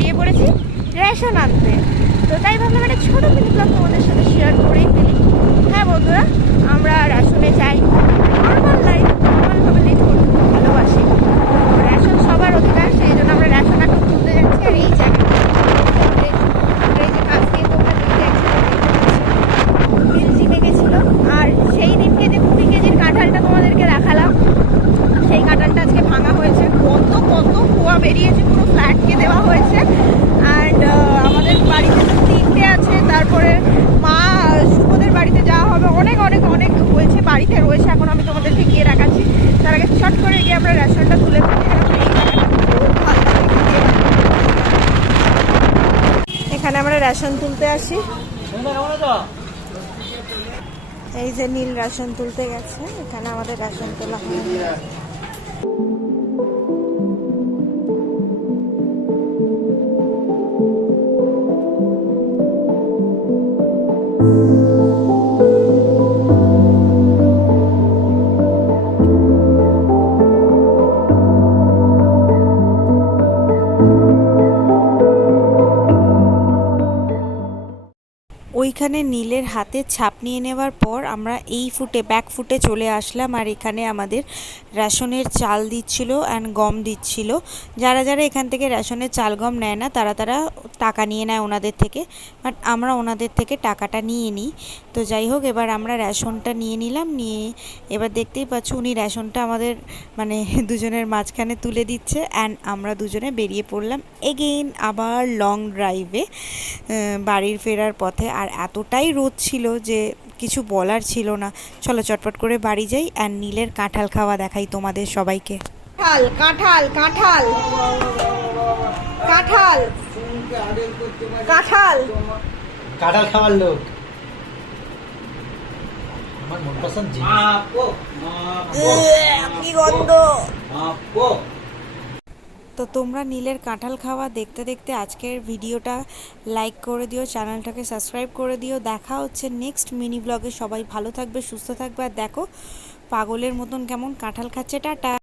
বেরিয়ে পড়েছি রেশন আনতে। তো তাই ভাবলাম একটা ছোটো মিনি ব্লগ তোমাদের সাথে শেয়ার করেই ফেলি। হ্যাঁ বন্ধুরা, আমরা রেশনে যাই, নর্মাল লাইফ নর্মালভাবে লিড করতে খুব ভালোবাসি। তো রেশন সবার অধিকার, সেই জন্য আমরা রেশন এখন তুলতে যাচ্ছি। আর এই জায়গাটা আমরা এই যে কাজ দিয়ে তোমরা বিল জিমে গেছিলো, আর সেই দিনকে যে 20 কেজির কাঁঠালটা তোমাদেরকে দেখালাম, সেই কাঁঠালটা আজকে ভাঙা হয়েছে। কত কত কুয়া বেরিয়েছে, পুরো ফ্ল্যাটকে দেওয়া হয়েছে। অ্যান্ড আমাদের বাড়িতে তো 3টে আছে, তারপরে মা শুভদের বাড়িতে যাওয়া হবে, অনেক অনেক অনেক হয়েছে, বাড়িতে রয়েছে। এখন আমি তোমাদেরকে গিয়ে দেখাচ্ছি, তার আগে চট করে গিয়ে আমরা রেশনটা তুলে ফেলি। এখানে আমরা রেশন তুলতে আসি। এই যে নীল রেশন তুলতে গেছে, এখানে আমাদের রেশন তোলা হয়। ওইখানে নীলের হাতে ছাপ নিয়ে নেওয়ার পর আমরা এই ফুটে ব্যাক ফুটে চলে আসলাম। আর এখানে আমাদের রেশনের চাল দিচ্ছিল অ্যান্ড গম দিচ্ছিল। যারা যারা এখান থেকে রেশনের চাল গম নেয় না, তারা টাকা নিয়ে নেয় ওনাদের থেকে, বাট আমরা ওনাদের থেকে টাকাটা নিয়ে নিই। তো যাই হোক, এবার আমরা রেশনটা নিয়ে নিলাম। নিয়ে এবার দেখতেই পাচ্ছ উনি রেশনটা আমাদের মানে দুজনের মাঝখানে তুলে দিচ্ছে। অ্যান্ড আমরা দুজনে বেরিয়ে পড়লাম এগেইন আবার লং ড্রাইভে বাড়ির ফেরার পথে। আর এতটাই রোদ ছিল যে কিছু বলার ছিল না। চলো চটপট করে বাড়ি যাই আর নীলের কাঁঠাল খাওয়া দেখাই তোমাদের সবাইকে। কাঁঠাল কাঁঠাল কাঁঠাল কাঁঠাল কাঁঠাল কাঁঠাল খাওয়ার লোক আমার মন পছন্দ কি গন্ধ। তো তোমরা নীলের কাঁঠাল খাওয়া দেখতে দেখতে আজকের ভিডিওটা লাইক করে দিও, চ্যানেলটাকে সাবস্ক্রাইব করে দিও। দেখা হচ্ছে নেক্সট মিনি ব্লগে। সবাই ভালো থাকবে, সুস্থ থাকবে। আর দেখো পাগলের মতন কেমন কাঁঠাল খাচ্ছে। টাটা।